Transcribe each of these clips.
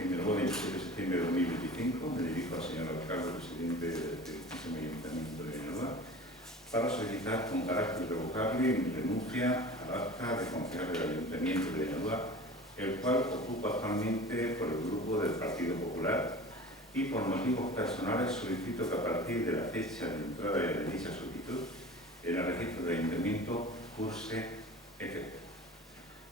General, 27 de septiembre de 2025, me dirijo al señor alcalde, presidente del Ayuntamiento de Villanueva, para solicitar con carácter irrevocable mi renuncia al acta de concejal del Ayuntamiento de Villanueva, el cual ocupa actualmente por el grupo del Partido Popular, y por motivos personales solicito que a partir de la fecha de entrada de dicha solicitud en el registro del Ayuntamiento curse efecto.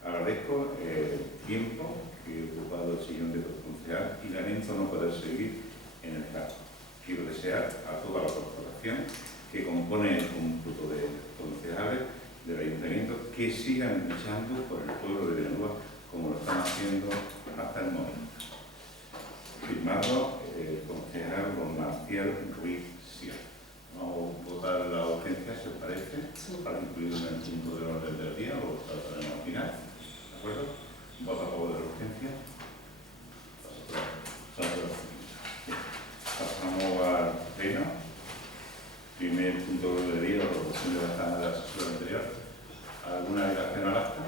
Agradezco el tiempo que he ocupado el sillón de concejal y lamento no poder seguir en el cargo. Quiero desear a toda la corporación que compone el cómputo de concejales del Ayuntamiento que sigan luchando por el pueblo de Villanueva como lo están haciendo hasta el momento. Firmado el concejal don Marcial Ruiz Sierra. Vamos a votar la urgencia, ¿se os parece? Sí. Para incluirlo en el punto de orden del día o trataremos al final. ¿De acuerdo? ¿Voto a favor de la urgencia? Pasamos al pleno. Primer punto de orden del día, la proposición de la sesión anterior. ¿Alguna alegación al acta?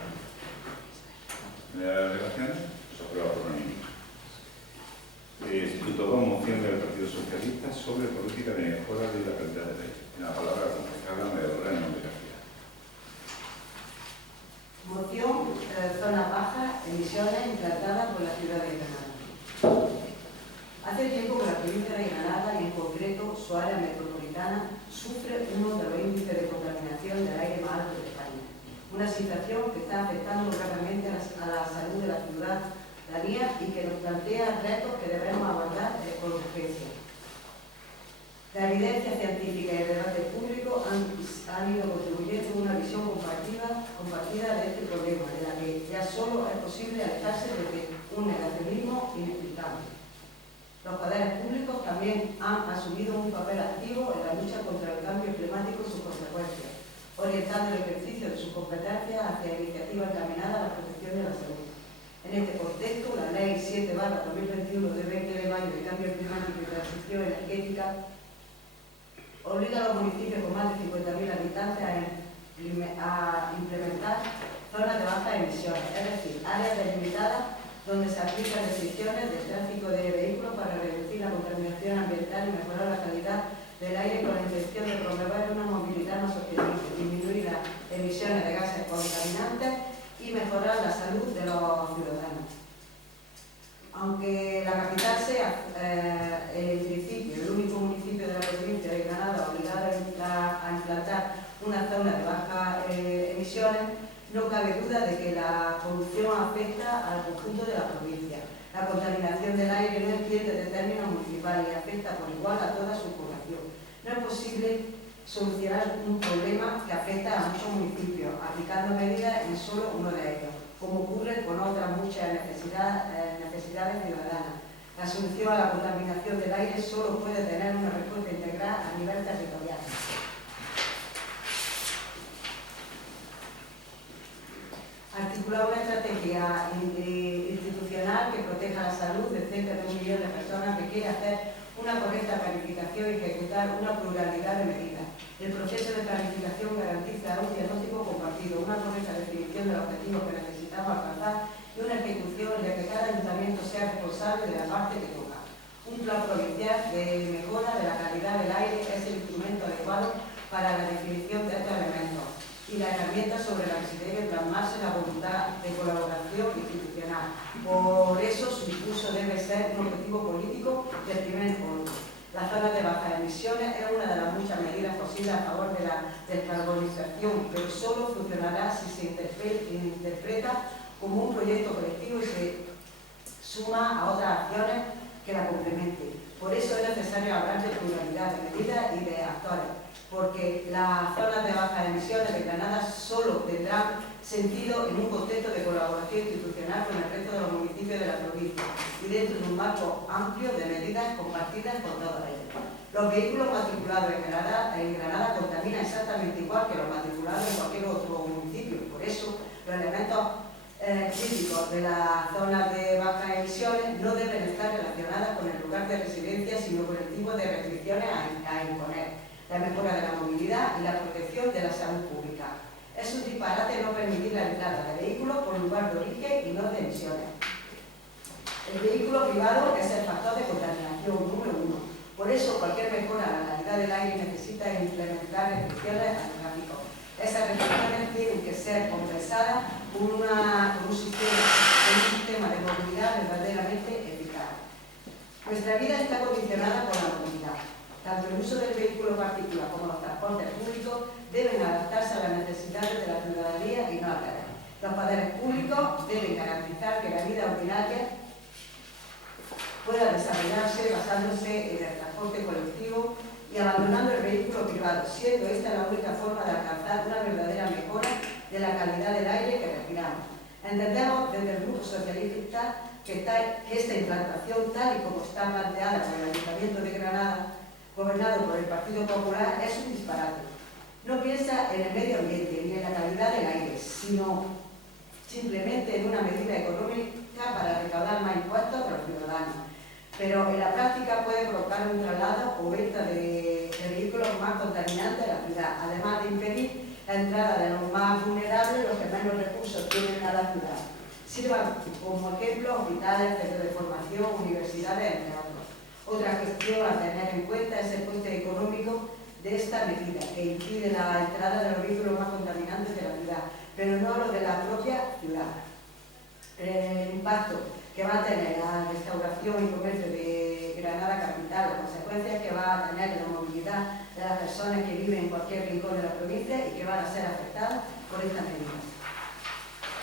¿No hay alegaciones? Se aprueba por unanimidad. Punto 2, moción del Partido Socialista sobre política de mejora de la calidad del aire. En la palabra la concejala María Dolores Hernández García. Moción, zona baja, emisiones implantadas por la ciudad de Granada. Hace tiempo que la provincia de Granada, y en concreto su área metropolitana, sufre uno de los índices de contaminación del aire más altos de España. Una situación que está afectando gravemente a la salud de la ciudadanía y que nos plantea retos que debemos abordar con urgencia. La evidencia científica y el debate público han ido contribuyendo a una visión compartida de este problema, de la que ya solo es posible alejarse desde un negacionismo inexplicable. Los poderes públicos también han asumido un papel activo en la lucha contra el cambio climático y sus consecuencias, orientando el ejercicio de sus competencias hacia iniciativas encaminadas a la protección de la salud. En este contexto, la Ley 7/2021 de 20 de mayo de Cambio Climático y Transición Energética obliga a los municipios con más de 50.000 habitantes a implementar zonas de bajas emisiones, es decir, áreas delimitadas donde se aplican restricciones del tráfico de vehículos para reducir la contaminación ambiental y mejorar la calidad del aire con la intención de promover una movilidad más sostenible, disminuir las emisiones de gases contaminantes y mejorar la salud de los ciudadanos. Aunque la capital sea, en principio, el único municipio de la provincia de Granada obligado a implantar una zona de bajas emisiones, no cabe duda de que la polución afecta al conjunto de la provincia. La contaminación del aire no entiende de términos municipales y afecta por igual a toda su población. No es posible solucionar un problema que afecta a muchos municipios, aplicando medidas en solo uno de ellos, como ocurre con otras muchas necesidades ciudadanas. La solución a la contaminación del aire solo puede tener una respuesta integral a nivel territorial. Articular una estrategia institucional que proteja la salud de cerca de 1 millón de personas requiere hacer una correcta planificación y ejecutar una pluralidad de medidas. El proceso de planificación garantiza un diagnóstico compartido, una correcta definición de los objetivos que necesitamos alcanzar y una ejecución en la que cada ayuntamiento sea responsable de la parte que toca. Un plan provincial de mejora de la calidad del aire es el instrumento adecuado para la definición de estos elementos y la herramienta sobre la que se debe plasmarse la voluntad de colaboración institucional. Por eso su impulso debe ser un objetivo político del primer encuentro. La zona de bajas emisiones es una de las muchas medidas posibles a favor de la descarbonización, pero solo funcionará si se interpreta como un proyecto colectivo y se suma a otras acciones que la complementen. Por eso es necesario hablar de pluralidad de medidas y de actores, porque las zonas de bajas emisiones de Granada solo tendrán sentido en un contexto de colaboración institucional con el resto de los municipios de la provincia y dentro de un marco amplio de medidas compartidas con todos ellos. Los vehículos matriculados en Granada contaminan exactamente igual que los matriculados en cualquier otro municipio. Por eso, los elementos críticos de las zonas de bajas emisiones no deben estar relacionadas con el lugar de residencia, sino con el tipo de restricciones a imponer, la mejora de la movilidad y la protección de la salud pública. Es un disparate no permitir la entrada de vehículos por lugar de origen y no de emisiones. El vehículo privado es el factor de contaminación número 1. Por eso, cualquier mejora en la calidad del aire necesita implementar restricciones al tráfico. Esas restricciones tienen que ser compensadas con un sistema de movilidad verdaderamente eficaz. Nuestra vida está condicionada por la movilidad. Tanto el uso del vehículo particular como los transportes públicos deben adaptarse a las necesidades de la ciudadanía y no al revés. Los poderes públicos deben garantizar que la vida ordinaria pueda desarrollarse basándose en el transporte colectivo y abandonando el vehículo privado, siendo esta la única forma de alcanzar una verdadera mejora de la calidad del aire que respiramos. Entendemos desde el Grupo Socialista que esta implantación, tal y como está planteada por el Ayuntamiento de Granada, gobernado por el Partido Popular, es un disparate. No piensa en el medio ambiente ni en la calidad del aire, sino simplemente en una medida económica para recaudar más impuestos para los ciudadanos. Pero en la práctica puede provocar un traslado o venta de vehículos más contaminantes a la ciudad, además de impedir la entrada de los más vulnerables, los que menos recursos tienen a la ciudad. Sirvan como ejemplo hospitales, centros de formación, universidades, entre otros. Otra cuestión a tener en cuenta es el coste económico de esta medida, que impide la entrada de los vehículos más contaminantes de la ciudad, pero no lo de la propia ciudad. El impacto que va a tener la restauración y comercio de Granada capital, las consecuencias que va a tener en la movilidad de las personas que viven en cualquier rincón de la provincia y que van a ser afectadas por esta medida.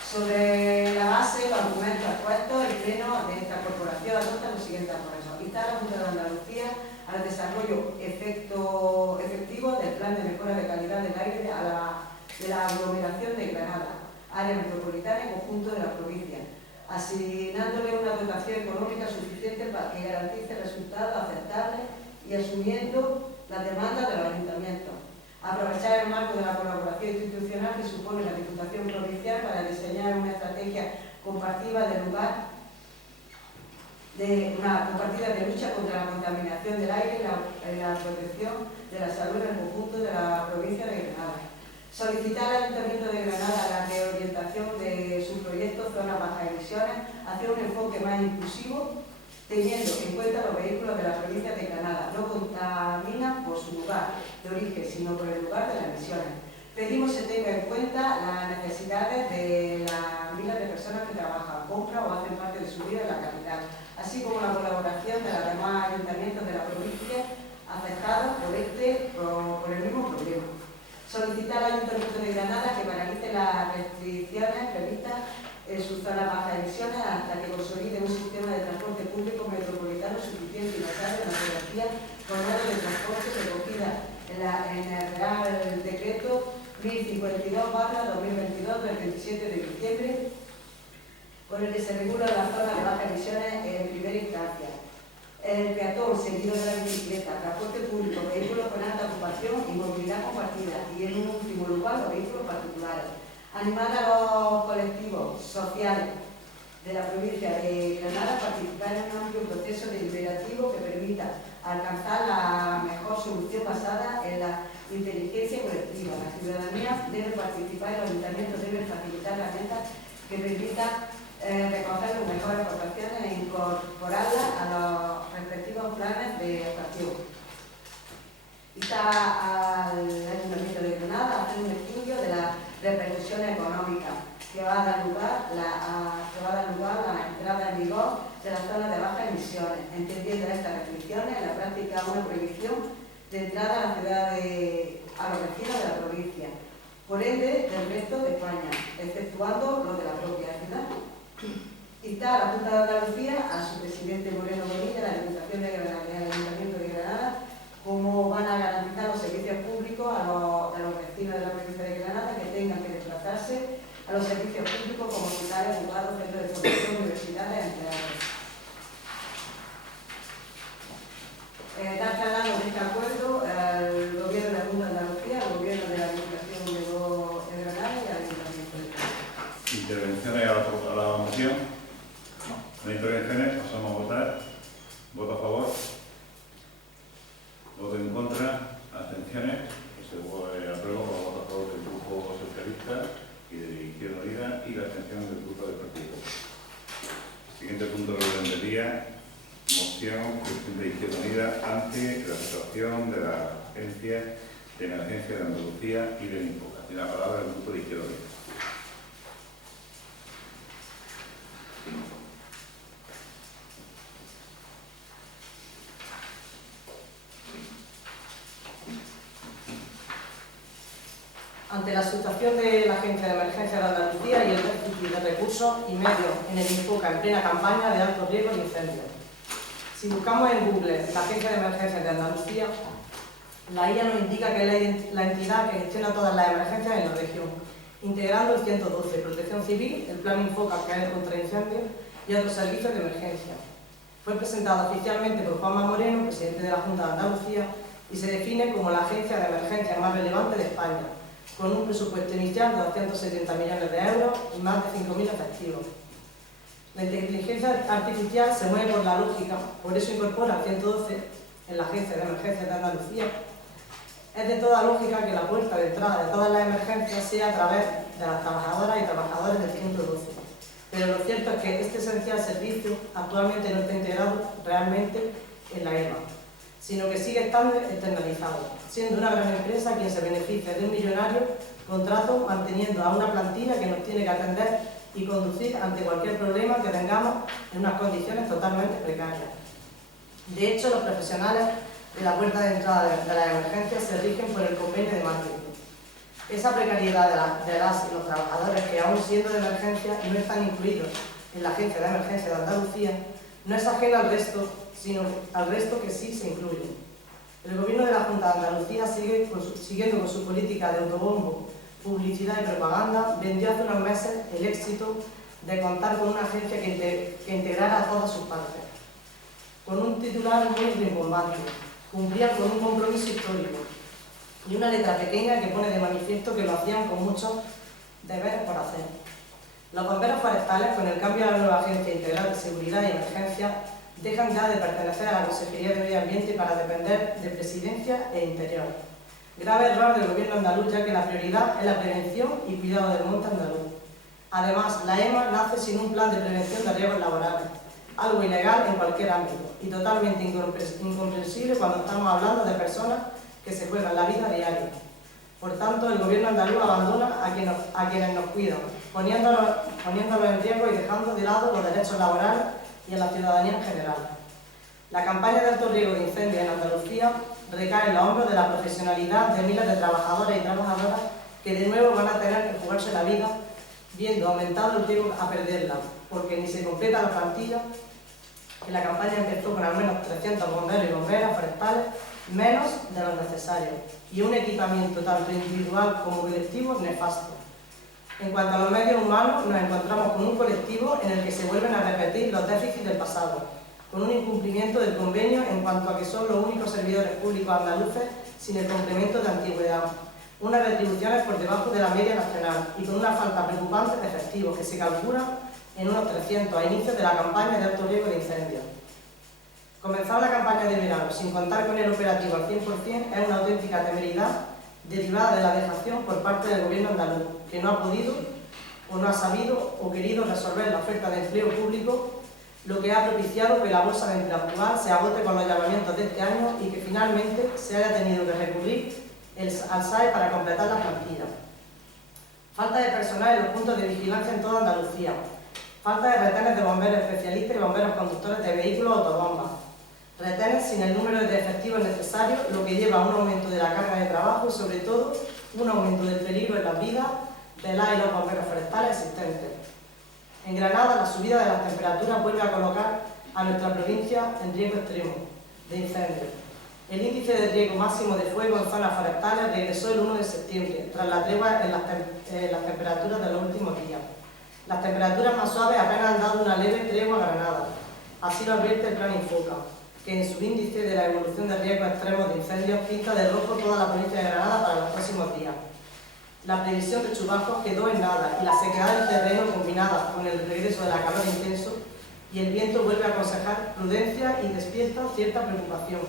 Sobre la base, los argumentos expuestos, el pleno de esta corporación adopta los siguientes acuerdos. Insta a la Junta de Andalucía al desarrollo efectivo del plan de mejora de calidad del aire de la aglomeración de Granada, área metropolitana y conjunto de la provincia, asignándole una dotación económica suficiente para que garantice resultados aceptables y asumiendo las demandas de los ayuntamientos. Aprovechar el marco de la colaboración institucional que supone la Diputación Provincial para diseñar una estrategia compartida de lucha contra la contaminación del aire y la protección de la salud en el conjunto de la provincia de Granada. Solicitar al Ayuntamiento de Granada la reorientación de sus proyectos zonas bajas emisiones hacia un enfoque más inclusivo, teniendo en cuenta los vehículos de la provincia de Granada. No contaminan por su lugar de origen, sino por el lugar de las emisiones. Pedimos se tenga en cuenta las necesidades de las miles de personas que trabajan, compran o hacen parte de su vida en la capital, así como la colaboración de los demás ayuntamientos de la provincia afectados por el mismo problema. Solicitar al Ayuntamiento de Granada que paralice las restricciones previstas en sus zonas bajas emisiones hasta que consolide un sistema de transporte público metropolitano suficiente y basado en la geografía con modos de transporte recogida en el Real Decreto 1052/2022 del 27 de diciembre, con el que se regula las zonas de bajas emisiones en primera instancia. El peatón, seguido de la bicicleta, transporte público, vehículos con alta ocupación y movilidad compartida, y en un último lugar los vehículos particulares. Animar a los colectivos sociales de la provincia de Granada a participar en un amplio proceso deliberativo que permita alcanzar la mejor solución basada en la inteligencia colectiva. La ciudadanía debe participar y los ayuntamientos deben facilitar herramientas que permitan recoger las mejores aportaciones e incorporarlas a los respectivos planes de actuación. Insta al Ayuntamiento de Granada a hacer un estudio de las repercusiones económicas que va a dar lugar a la entrada en vigor de las zonas de bajas emisiones, entendiendo estas restricciones en la práctica una prohibición de entrada a la ciudad a los vecinos de la provincia, por ende del resto de España, exceptuando los de la propia ciudad. Insta a la Junta de Andalucía, a su presidente Moreno Bonilla, a la Diputación de Granada y al Ayuntamiento de Granada, cómo van a garantizar los servicios públicos a los vecinos de la provincia de Granada que tengan que desplazarse a los servicios públicos como hospitales, juzgados, centros de formación, universidades, entre otros. Dar traslado de este acuerdo al Gobierno de la Junta de Andalucía, al Gobierno de la Diputación de Granada y al Ayuntamiento de Granada. ¿Intervenciones a la moción? No. ¿No hay intervenciones? Pasamos a votar. ¿Voto a favor? ¿Voto en contra? ¿Abstenciones? Se aprueba con los votos a favor del Grupo Socialista y de Izquierda Unida y la abstención del Grupo del Partido. Siguiente. Siguiente punto de orden del día, moción de Izquierda Unida ante la situación de la Agencia de Emergencia de Andalucía y del Infoca. Tiene la palabra el grupo de Izquierda Unida. Ante la situación de la Agencia de Emergencia de Andalucía y el déficit de recursos y medios en el Infoca en plena campaña de alto riesgo de incendios. Si buscamos en Google la Agencia de Emergencia de Andalucía, la IA nos indica que es la entidad que gestiona todas las emergencias en la región, integrando el 112, Protección Civil, el Plan Infoca, que es contra incendios, y otros servicios de emergencia. Fue presentada oficialmente por Juanma Moreno, presidente de la Junta de Andalucía, y se define como la agencia de emergencia más relevante de España, con un presupuesto inicial de 270 millones de euros y más de 5.000 efectivos. La inteligencia artificial se mueve por la lógica, por eso incorpora el 112 en la Agencia de Emergencias de Andalucía. Es de toda lógica que la puerta de entrada de todas las emergencias sea a través de las trabajadoras y trabajadores del 112. Pero lo cierto es que este esencial servicio actualmente no está integrado realmente en la EMA, sino que sigue estando externalizado, siendo una gran empresa quien se beneficia de un millonario contrato manteniendo a una plantilla que nos tiene que atender y conducir ante cualquier problema que tengamos en unas condiciones totalmente precarias. De hecho, los profesionales de la puerta de entrada de las emergencias se rigen por el convenio de marketing. Esa precariedad de las y los trabajadores que, aún siendo de emergencia, no están incluidos en la Agencia de Emergencia de Andalucía, no es ajena al resto, sino al resto que sí se incluyen. El Gobierno de la Junta de Andalucía siguiendo con su política de autobombo, publicidad y propaganda, vendió hace unos meses el éxito de contar con una agencia que integrara a todas sus partes. Con un titular muy rimbombante, cumplían con un compromiso histórico y una letra pequeña que pone de manifiesto que lo hacían con muchos deberes por hacer. Los bomberos forestales, con el cambio a la nueva Agencia Integral de Seguridad y Emergencia, dejan ya de pertenecer a la Consejería de Medio Ambiente para depender de Presidencia e Interior. Grave error del Gobierno andaluz, ya que la prioridad es la prevención y cuidado del monte andaluz. Además, la EMA nace sin un plan de prevención de riesgos laborales, algo ilegal en cualquier ámbito y totalmente incomprensible cuando estamos hablando de personas que se juegan la vida diaria. Por tanto, el Gobierno andaluz abandona a quienes nos cuidan, poniéndolos en riesgo y dejando de lado los derechos laborales y a la ciudadanía en general. La campaña de alto riesgo de incendios en Andalucía recae en los hombros de la profesionalidad de miles de trabajadores y trabajadoras que de nuevo van a tener que jugarse la vida viendo aumentado el riesgo a perderla, porque ni se completa la plantilla, que la campaña empezó con al menos 300 bomberos y bomberas forestales, menos de lo necesario, y un equipamiento tanto individual como colectivo nefasto. En cuanto a los medios humanos, nos encontramos con un colectivo en el que se vuelven a repetir los déficits del pasado, con un incumplimiento del convenio en cuanto a que son los únicos servidores públicos andaluces sin el complemento de antigüedad, unas retribuciones por debajo de la media nacional y con una falta preocupante de efectivos que se calcula en unos 300 a inicios de la campaña de alto riesgo de incendios. Comenzar la campaña de verano sin contar con el operativo al 100% es una auténtica temeridad derivada de la dejación por parte del Gobierno andaluz, que no ha podido o no ha sabido o querido resolver la oferta de empleo público, lo que ha propiciado que la bolsa de empleo actual se agote con los llamamientos de este año y que finalmente se haya tenido que recurrir al SAE para completar la plantilla. Falta de personal en los puntos de vigilancia en toda Andalucía. Falta de retenes de bomberos especialistas y bomberos conductores de vehículos autobombas. Retenes sin el número de efectivos necesarios, lo que lleva a un aumento de la carga de trabajo y, sobre todo, un aumento del peligro en las vidas de las y los bomberos forestales existentes. En Granada, la subida de las temperaturas vuelve a colocar a nuestra provincia en riesgo extremo de incendios. El índice de riesgo máximo de fuego en zonas forestales regresó el 1 de septiembre, tras la tregua en las temperaturas de los últimos días. Las temperaturas más suaves apenas han dado una leve tregua a Granada. Así lo advierte el Plan Infoca, que en su índice de la evolución de riesgos extremos de incendios pinta de rojo toda la provincia de Granada para los próximos días. La previsión de chubascos quedó en nada y la sequedad del terreno, combinada con el regreso de la calor intenso y el viento, vuelve a aconsejar prudencia y despierta cierta preocupación.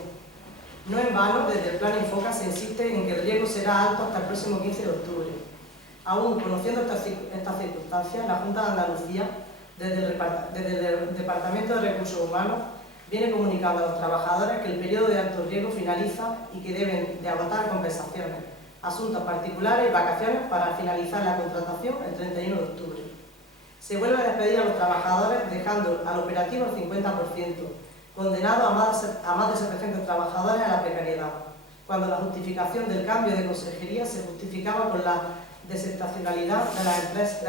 No en vano, desde el Plan Infoca se insiste en que el riesgo será alto hasta el próximo 15 de octubre. Aún conociendo estas circunstancias, la Junta de Andalucía desde el Departamento de Recursos Humanos viene comunicando a los trabajadores que el periodo de alto riesgo finaliza y que deben de agotar compensaciones, asuntos particulares y vacaciones para finalizar la contratación el 31 de octubre. Se vuelve a despedir a los trabajadores dejando al operativo el 50%, condenado a más de 700 trabajadores a la precariedad, cuando la justificación del cambio de consejería se justificaba con la desestacionalidad de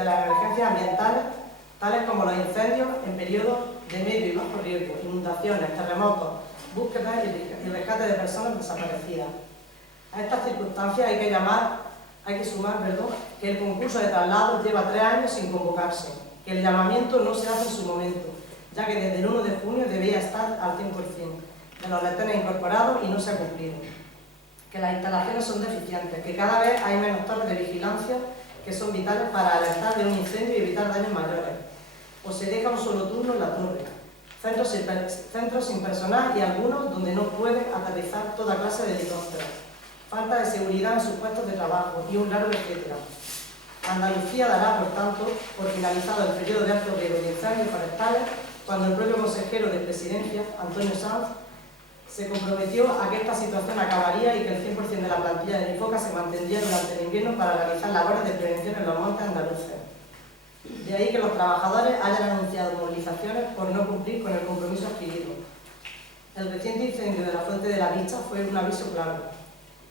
las emergencias ambientales, tales como los incendios en periodos de medio y bajo riesgo, inundaciones, terremotos, búsquedas y rescate de personas desaparecidas. A estas circunstancias hay que sumar que el concurso de traslados lleva 3 años sin convocarse, que el llamamiento no se hace en su momento, ya que desde el 1 de junio debía estar al 100% de los letenes incorporados y no se ha cumplido, que las instalaciones son deficientes, que cada vez hay menos torres de vigilancia que son vitales para alertar de un incendio y evitar daños mayores, o se deja un solo turno en la torre, centros sin personal y algunos donde no pueden aterrizar toda clase de helicópteros, falta de seguridad en sus puestos de trabajo y un largo etcétera. Andalucía dará, por tanto, por finalizado el periodo de alto riesgo de incendios forestales cuando el propio consejero de Presidencia, Antonio Sanz, se comprometió a que esta situación acabaría y que el 100% de la plantilla de Infoca se mantendría durante el invierno para realizar labores de prevención en los montes andaluces. De ahí que los trabajadores hayan anunciado movilizaciones por no cumplir con el compromiso adquirido. El reciente incendio de la Fuente de la Vista fue un aviso claro.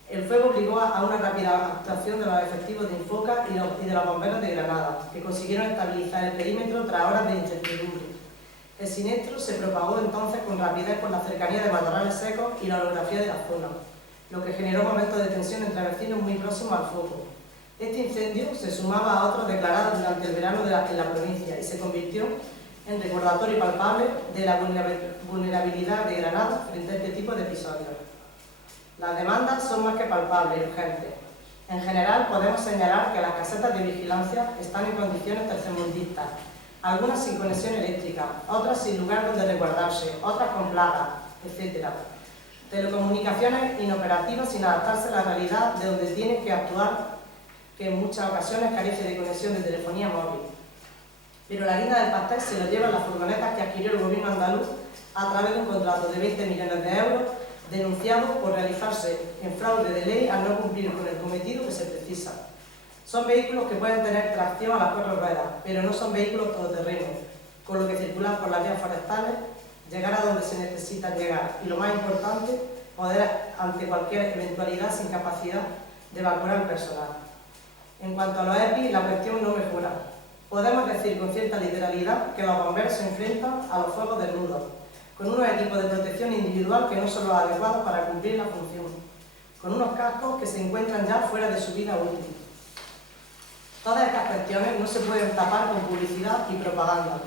El fuego obligó a una rápida actuación de los efectivos de Infoca y de los bomberos de Granada, que consiguieron estabilizar el perímetro tras horas de incertidumbre. El siniestro se propagó entonces con rapidez por la cercanía de matorrales secos y la orografía de la zona, lo que generó momentos de tensión entre vecinos muy próximos al foco. Este incendio se sumaba a otros declarados durante el verano en la provincia y se convirtió en recordatorio palpable de la vulnerabilidad de Granada frente a este tipo de episodios. Las demandas son más que palpables y urgentes. En general, podemos señalar que las casetas de vigilancia están en condiciones tercermundistas, algunas sin conexión eléctrica, otras sin lugar donde resguardarse, otras con plagas, etc. Telecomunicaciones inoperativas sin adaptarse a la realidad de donde tienen que actuar, que en muchas ocasiones carece de conexión de telefonía móvil. Pero la guinda del pastel se lo llevan las furgonetas que adquirió el gobierno andaluz a través de un contrato de 20 millones de euros denunciado por realizarse en fraude de ley al no cumplir con el cometido que se precisa. Son vehículos que pueden tener tracción a las 4 ruedas, pero no son vehículos todoterrenos, con lo que circulan por las vías forestales, llegar a donde se necesitan llegar y, lo más importante, poder, ante cualquier eventualidad, sin capacidad de evacuar al personal. En cuanto a los EPI, la cuestión no mejora. Podemos decir con cierta literalidad que los bomberos se enfrentan a los fuegos desnudos, con unos equipos de protección individual que no son los adecuados para cumplir la función, con unos cascos que se encuentran ya fuera de su vida útil. Todas estas cuestiones no se pueden tapar con publicidad y propaganda,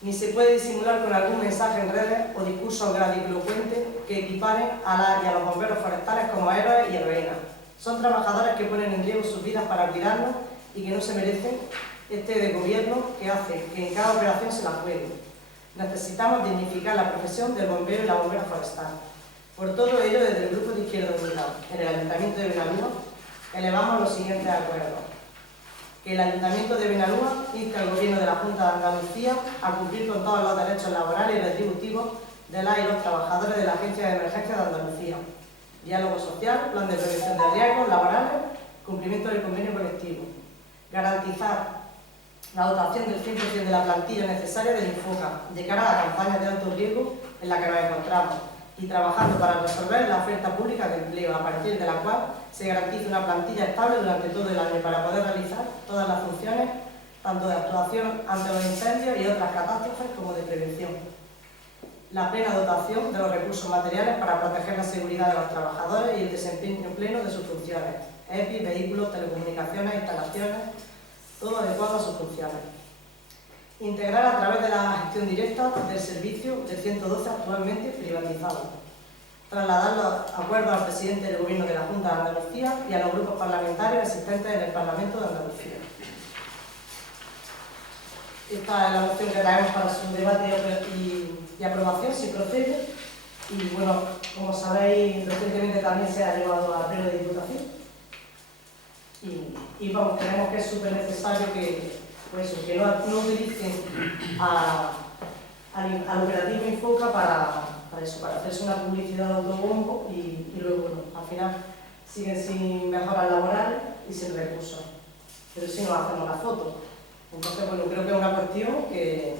ni se puede disimular con algún mensaje en redes o discursos grandilocuentes que equiparen a los bomberos forestales como héroes y heroínas. Son trabajadores que ponen en riesgo sus vidas para cuidarnos y que no se merecen este de gobierno que hace que en cada operación se la juegue. Necesitamos dignificar la profesión del bombero y la bombera forestal. Por todo ello, desde el Grupo de Izquierda Unida, en el Ayuntamiento de Benalúa, elevamos los siguientes acuerdos. Que el Ayuntamiento de Benalúa inste al Gobierno de la Junta de Andalucía a cumplir con todos los derechos laborales y retributivos de las y los trabajadores de la Agencia de Emergencia de Andalucía. Diálogo social, plan de prevención de riesgos laborales, cumplimiento del convenio colectivo. Garantizar la dotación del 100% de la plantilla necesaria del Infoca de cara a la campaña de alto riesgo en la que nos encontramos y trabajando para resolver la oferta pública de empleo, a partir de la cual se garantice una plantilla estable durante todo el año para poder realizar todas las funciones, tanto de actuación ante los incendios y otras catástrofes como de prevención. La plena dotación de los recursos materiales para proteger la seguridad de los trabajadores y el desempeño pleno de sus funciones, EPI, vehículos, telecomunicaciones, instalaciones, todo adecuado a sus funciones. Integrar a través de la gestión directa del servicio del 112 actualmente privatizado. Trasladar los acuerdos al presidente del Gobierno de la Junta de Andalucía y a los grupos parlamentarios existentes en el Parlamento de Andalucía. Esta es la moción que traemos para su debate y aprobación, si procede. Y bueno, como sabéis, recientemente también se ha llevado al Pleno de Diputación. Y vamos, creemos que es súper necesario que pues que no utilicen al operativo Infoca para hacerse una publicidad de autobombo y luego, bueno, al final siguen sin mejoras laborales y sin recursos. Pero si no hacemos la foto. Entonces, bueno, creo que es una cuestión que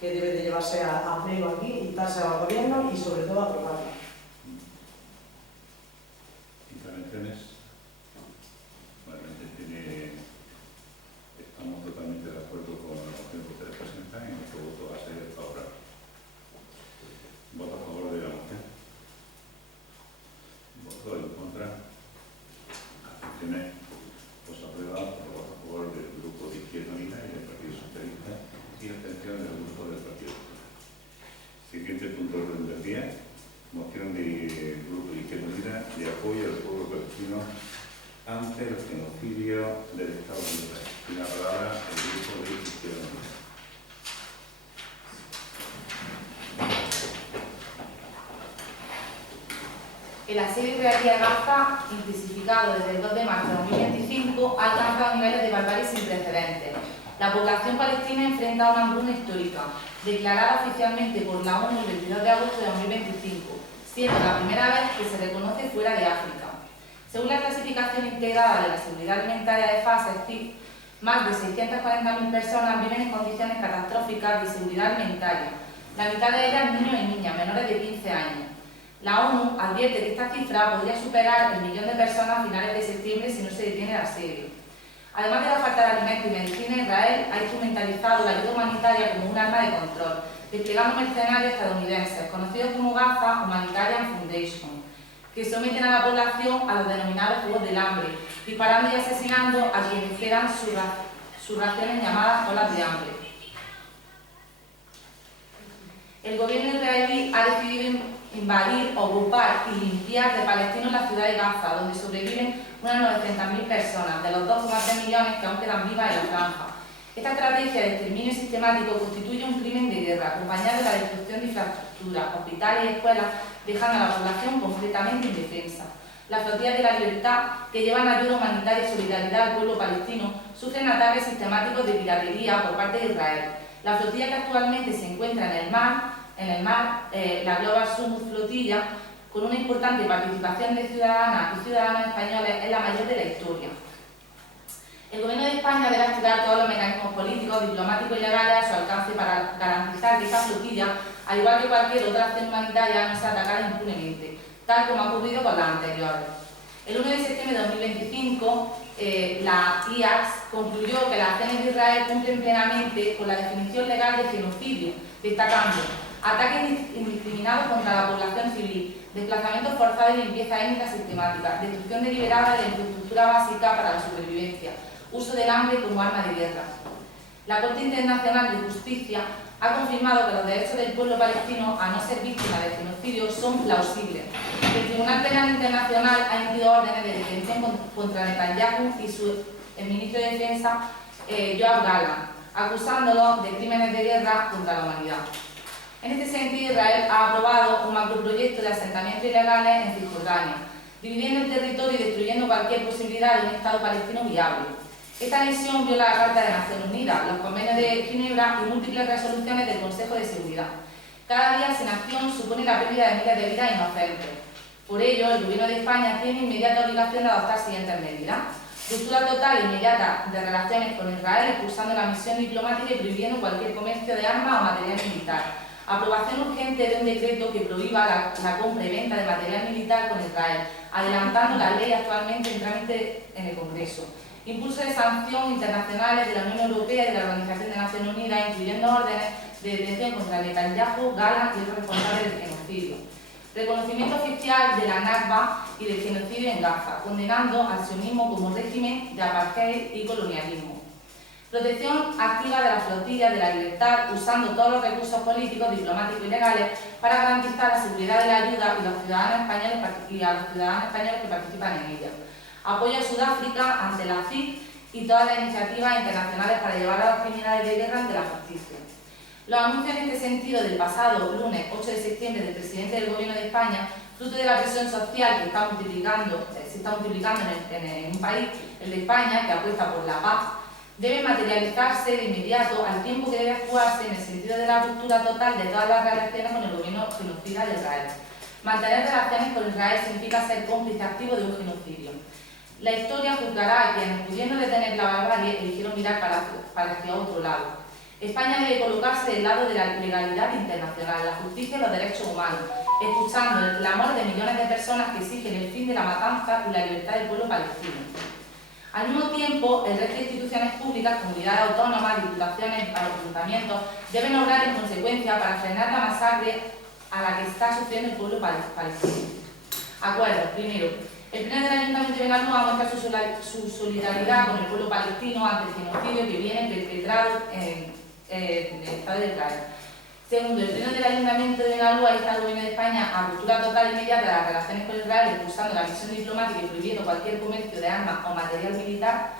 debe de llevarse a pleno aquí, instarse al gobierno y sobre todo aprobarla. Intervenciones. Estamos totalmente de acuerdo con la moción que ustedes presentan y nuestro voto va a ser favorable. ¿Voto a favor de la moción? ¿Voto en contra? ¿Abstenciones? Pues aprueba por voto a favor del Grupo de Izquierda Unida y del Partido Socialista y abstención del Grupo del Partido Popular. Siguiente punto de orden del día. Moción del Grupo de Izquierda Unida de apoyo al pueblo palestino ante el genocidio del Estado de Israel. Tiene la palabra el Grupo de Izquierda Unida. El asedio israelí a Gaza, intensificado desde el 2 de marzo de 2025, ha alcanzado niveles de barbarie sin precedentes. La población palestina enfrenta una hambruna histórica, declarada oficialmente por la ONU el 22 de agosto de 2025, siendo la primera vez que se reconoce fuera de África. Según la clasificación integrada de la seguridad alimentaria de FASESTIC, más de 640.000 personas viven en condiciones catastróficas de seguridad alimentaria, la mitad de ellas niños y niñas menores de 15 años. La ONU advierte que esta cifra podría superar el 1.000.000 de personas a finales de septiembre si no se detiene el asedio. Además de la falta de alimentos y medicina, Israel ha instrumentalizado la ayuda humanitaria como un arma de control, desplegando mercenarios estadounidenses, conocidos como Gaza Humanitarian Foundation, que someten a la población a los denominados Juegos del Hambre, disparando y asesinando a quienes quedan sus raciones llamadas olas de hambre. El gobierno israelí ha decidido invadir, ocupar y limpiar de palestinos la ciudad de Gaza, donde sobreviven unas 900.000 personas, de los 2,3 millones que aún quedan vivas en la franja. Esta estrategia de exterminio sistemático constituye un crimen de guerra, acompañado de la destrucción de infraestructuras, hospitales y escuelas, dejando a la población completamente indefensa. Las flotillas de la libertad, que llevan ayuda humanitaria y solidaridad al pueblo palestino, sufren ataques sistemáticos de piratería por parte de Israel. La flotilla que actualmente se encuentra en el mar, la Global Summit Flotilla, con una importante participación de ciudadanas y ciudadanos españoles, es la mayor de la historia. El Gobierno de España debe activar todos los mecanismos políticos, diplomáticos y legales a su alcance para garantizar que esta flotilla, al igual que cualquier otra acción humanitaria, no sea atacada impunemente, tal como ha ocurrido con las anteriores. El 1 de septiembre de 2025, la IAX concluyó que las acciones de Israel cumplen plenamente con la definición legal de genocidio, destacando ataques indiscriminados contra la población civil, desplazamientos forzados y limpieza étnica sistemática, destrucción deliberada de la infraestructura básica para la supervivencia, uso del hambre como arma de guerra. La Corte Internacional de Justicia ha confirmado que los derechos del pueblo palestino a no ser víctima de genocidio son plausibles. El Tribunal Penal Internacional ha emitido órdenes de detención contra Netanyahu y su ministro de Defensa, Yoav Gallant, acusándolos de crímenes de guerra contra la humanidad. En este sentido, Israel ha aprobado un macroproyecto de asentamientos ilegales en Cisjordania, dividiendo el territorio y destruyendo cualquier posibilidad de un Estado palestino viable. Esta anexión viola la Carta de Naciones Unidas, los convenios de Ginebra y múltiples resoluciones del Consejo de Seguridad. Cada día sin acción supone la pérdida de miles de vidas inocentes. Por ello, el Gobierno de España tiene inmediata obligación de adoptar siguientes medidas: ruptura total e inmediata de relaciones con Israel, expulsando la misión diplomática y prohibiendo cualquier comercio de armas o material militar. Aprobación urgente de un decreto que prohíba la compra y venta de material militar con Israel, adelantando la ley actualmente en trámite en el Congreso. Impulso de sanciones internacionales de la Unión Europea y de la Organización de Naciones Unidas, incluyendo órdenes de detención contra Netanyahu, Gallant y otros responsables del genocidio. Reconocimiento oficial de la Nakba y del genocidio en Gaza, condenando al sionismo como régimen de apartheid y colonialismo. Protección activa de las flotillas de la libertad, usando todos los recursos políticos, diplomáticos y legales para garantizar la seguridad de la ayuda y a los ciudadanos españoles que participan en ella. Apoyo a Sudáfrica ante la CID y todas las iniciativas internacionales para llevar a los criminales de guerra ante la justicia. Los anuncios en este sentido del pasado lunes 8 de septiembre del presidente del Gobierno de España, fruto de la presión social que se está multiplicando en un país, el de España, que apuesta por la paz, debe materializarse de inmediato, al tiempo que debe actuarse en el sentido de la ruptura total de todas las relaciones con el gobierno genocida de Israel. Mantener relaciones con Israel significa ser cómplice activo de un genocidio. La historia juzgará a quienes, pudiendo detener la barbarie, eligieron mirar hacia otro lado. España debe colocarse del lado de la legalidad internacional, la justicia y los derechos humanos, escuchando el clamor de millones de personas que exigen el fin de la matanza y la libertad del pueblo palestino. Al mismo tiempo, el resto de instituciones públicas, comunidades autónomas, diputaciones, ayuntamientos, deben obrar en consecuencia para frenar la masacre a la que está sufriendo el pueblo palestino. Acuerdo. Primero, el Pleno del Ayuntamiento de Benalúa muestra su solidaridad con el pueblo palestino ante el genocidio que viene perpetrado en el Estado de Israel. Segundo, el Pleno del Ayuntamiento de Benalúa insta al Gobierno de España a ruptura total e inmediata de las relaciones con Israel, expulsando la misión diplomática y prohibiendo cualquier comercio de armas o material militar.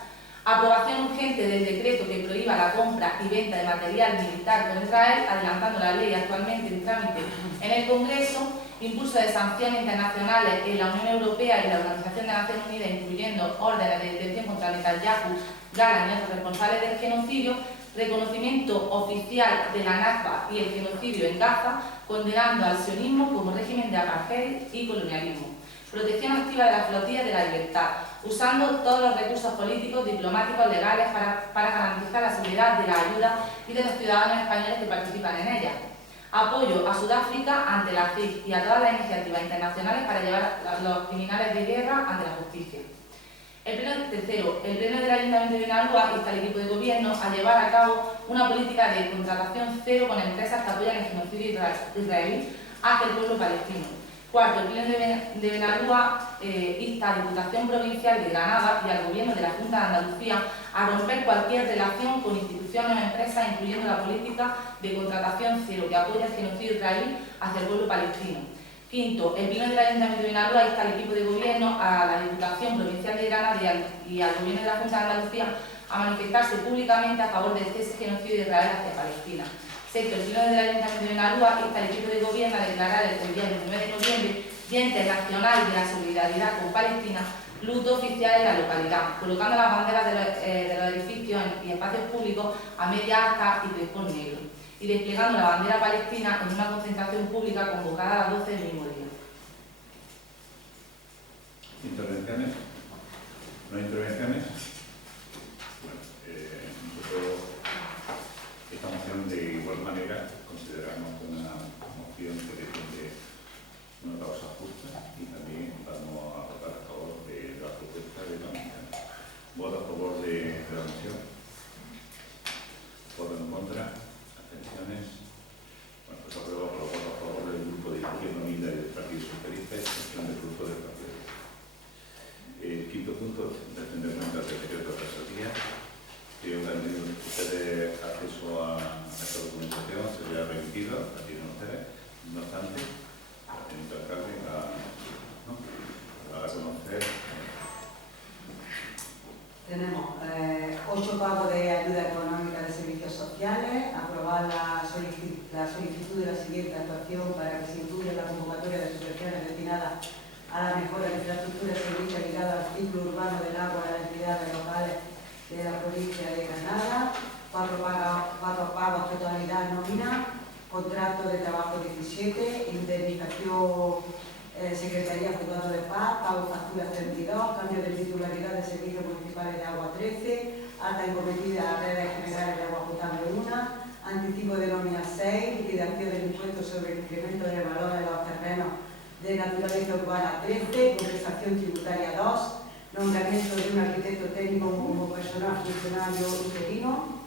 Aprobación urgente del decreto que prohíba la compra y venta de material militar con Israel, adelantando la ley actualmente en trámite en el Congreso. Impulso de sanciones internacionales en la Unión Europea y la Organización de Naciones Unidas, incluyendo órdenes de detención contra Netanyahu, Galán y otros responsables del genocidio. Reconocimiento oficial de la Nakba y el genocidio en Gaza, condenando al sionismo como régimen de apartheid y colonialismo. Protección activa de la flotilla de la libertad, usando todos los recursos políticos, diplomáticos, legales para garantizar la seguridad de la ayuda y de los ciudadanos españoles que participan en ella. Apoyo a Sudáfrica ante la CIG y a todas las iniciativas internacionales para llevar a los criminales de guerra ante la justicia. Tercero, el Pleno del Ayuntamiento de Benalúa insta al equipo de gobierno a llevar a cabo una política de contratación cero con empresas que apoyan el genocidio israelí hacia el pueblo palestino. Cuarto, el Pleno de Benalúa insta a la Diputación Provincial de Granada y al Gobierno de la Junta de Andalucía a romper cualquier relación con instituciones o empresas, incluyendo la política de contratación cero que apoya el genocidio israelí hacia el pueblo palestino. Quinto, el Pleno del Ayuntamiento de Benalúa insta al equipo de gobierno, a la Diputación Provincial de Granada y al Gobierno de la Junta de Andalucía a manifestarse públicamente a favor del cese genocidio de Israel hacia Palestina. Sexto, el Pleno del Ayuntamiento de Benalúa insta al equipo de gobierno a declarar el día 29 de noviembre Día Internacional de la Solidaridad con Palestina, luto oficial en la localidad, colocando las banderas de los edificios y espacios públicos a media asta y crespón negro, y desplegando la bandera palestina en una concentración pública convocada a las 12 del mismo día. ¿Intervenciones? ¿No intervenciones? Bueno, nosotros esta moción de igual manera consideramos una moción que defiende una causa justa y también vamos a votar a favor de la propuesta de la moción. ¿Voto a favor de la moción? ¿Voto en contra? ¿Abstenciones? Bueno, pues apruebo por los votos a favor del Grupo de Izquierda Unida y del Partido Socialista y excepción del Grupo del Partido Socialista. El quinto punto, defender cuentas del decreto de tesorería. Que han tenido ustedes acceso a esta documentación, se le ha remitido, la tienen ustedes. No obstante, el señor alcalde la a conocer. Tenemos 8 pagos de ayuda económica de servicios sociales, aprobar la solicitud de la siguiente actuación para que se incluya en la convocatoria de subvenciones destinadas a la mejora de infraestructura de servicios ligada al ciclo urbano del agua de las entidades locales de la provincia de Granada, 4 pagos totalidad nómina, contrato de trabajo 17, indemnización Secretaría Juzgado de Paz, pago factura 32, cambio de titularidad de servicios municipales de agua 13, alta encometida a redes generales de agua potable 1, anticipo de nómina 6, liquidación del impuesto sobre el incremento del valor de los terrenos de naturaleza urbana 13, compensación tributaria 2, nombramiento de un arquitecto técnico como personal funcionario interino,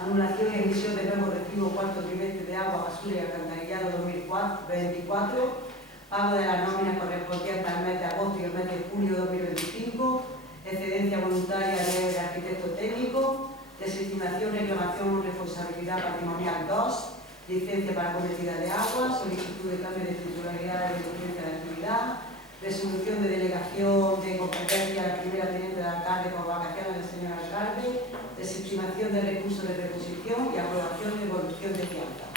anulación y emisión de nuevo recibo cuarto trimestre de agua, basura y alcantarillado 2024, pago de las nóminas correspondientes al mes de agosto y el mes de julio 2025, excedencia voluntaria del arquitecto técnico, desestimación, reclamación, responsabilidad patrimonial 2, licencia para cometida de agua, solicitud de cambio de titularidad de licencia de actividad, resolución de delegación de competencia a la primera teniente de alcalde con vacaciones del señor alcalde, desestimación de recursos de reposición y aprobación de evolución de fianza.